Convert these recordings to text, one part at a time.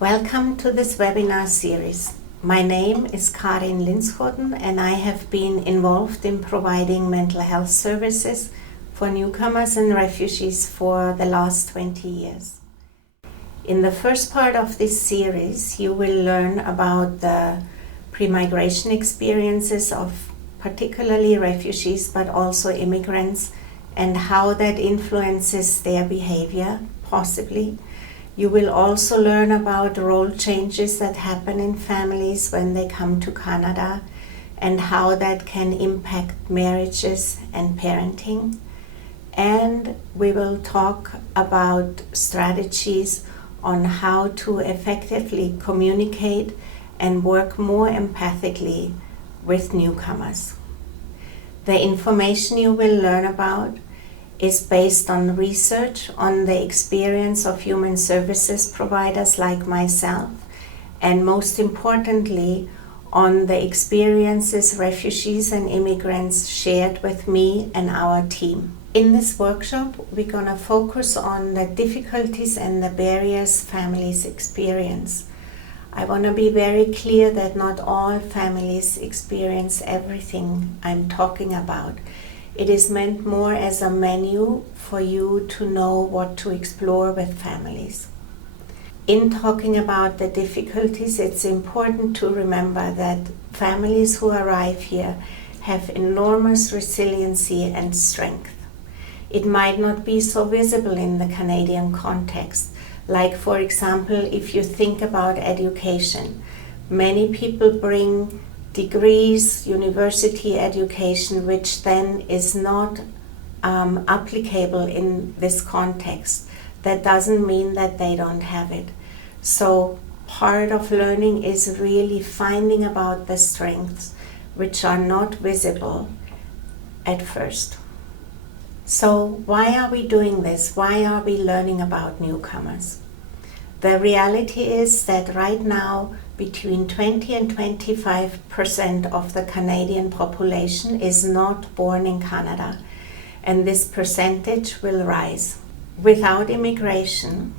Welcome to this webinar series. My name is Karin Linschoten and I have been involved in providing mental health services for newcomers and refugees for the last 20 years. In the first part of this series, you will learn about the pre-migration experiences of particularly refugees but also immigrants and how that influences their behavior, possibly. You will also learn about role changes that happen in families when they come to Canada and how that can impact marriages and parenting. And we will talk about strategies on how to effectively communicate and work more empathically with newcomers. The information you will learn about is based on research on the experience of human services providers like myself, and most importantly, on the experiences refugees and immigrants shared with me and our team. In this workshop, we're going to focus on the difficulties and the barriers families experience. I want to be very clear that not all families experience everything I'm talking about. It is meant more as a menu for you to know what to explore with families. In talking about the difficulties, it's important to remember that families who arrive here have enormous resiliency and strength. It might not be so visible in the Canadian context. Like, for example, if you think about education, many people bring degrees, university education, which then is not applicable in this context. That doesn't mean that they don't have it. So part of learning is really finding about the strengths which are not visible at first. So why are we doing this? Why are we learning about newcomers? The reality is that right now, between 20 and 25% of the Canadian population is not born in Canada, and this percentage will rise. Without immigration,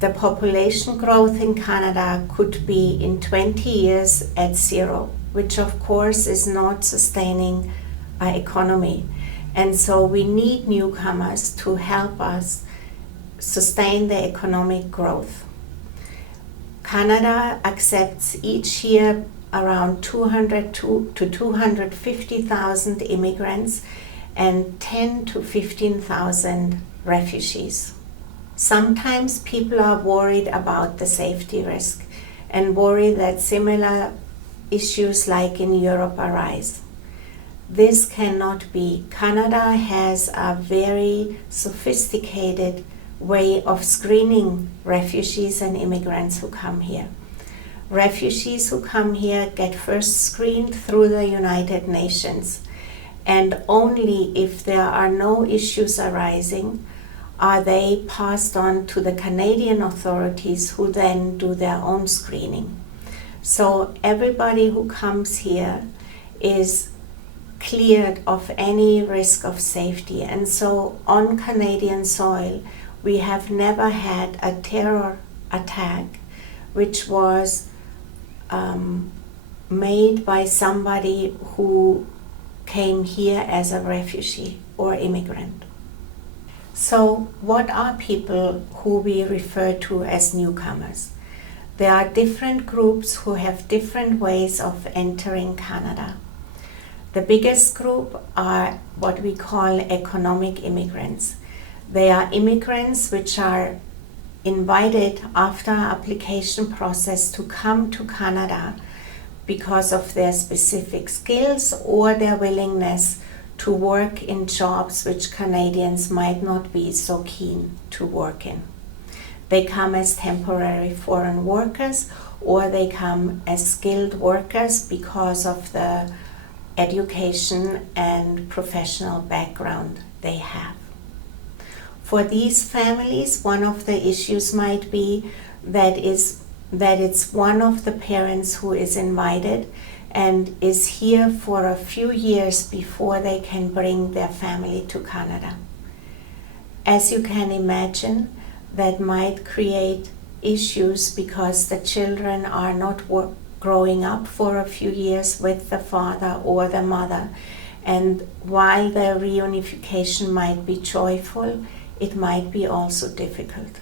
the population growth in Canada could be in 20 years at zero, which of course is not sustaining our economy. And so we need newcomers to help us sustain the economic growth. Canada accepts each year around 200 to 250,000 immigrants and 10 to 15,000 refugees. Sometimes people are worried about the safety risk and worry that similar issues like in Europe arise. This cannot be. Canada has a very sophisticated way of screening refugees and immigrants who come here. Refugees who come here get first screened through the United Nations, and only if there are no issues arising are they passed on to the Canadian authorities, who then do their own screening. So everybody who comes here is cleared of any risk of safety, and so on Canadian soil we have never had a terror attack which was made by somebody who came here as a refugee or immigrant. So what are people who we refer to as newcomers? There are different groups who have different ways of entering Canada. The biggest group are what we call economic immigrants. They are immigrants which are invited after application process to come to Canada because of their specific skills or their willingness to work in jobs which Canadians might not be so keen to work in. They come as temporary foreign workers, or they come as skilled workers because of the education and professional background they have. For these families, one of the issues might be that it's one of the parents who is invited and is here for a few years before they can bring their family to Canada. As you can imagine, that might create issues because the children are not growing up for a few years with the father or the mother. And while the reunification might be joyful, it might be also difficult.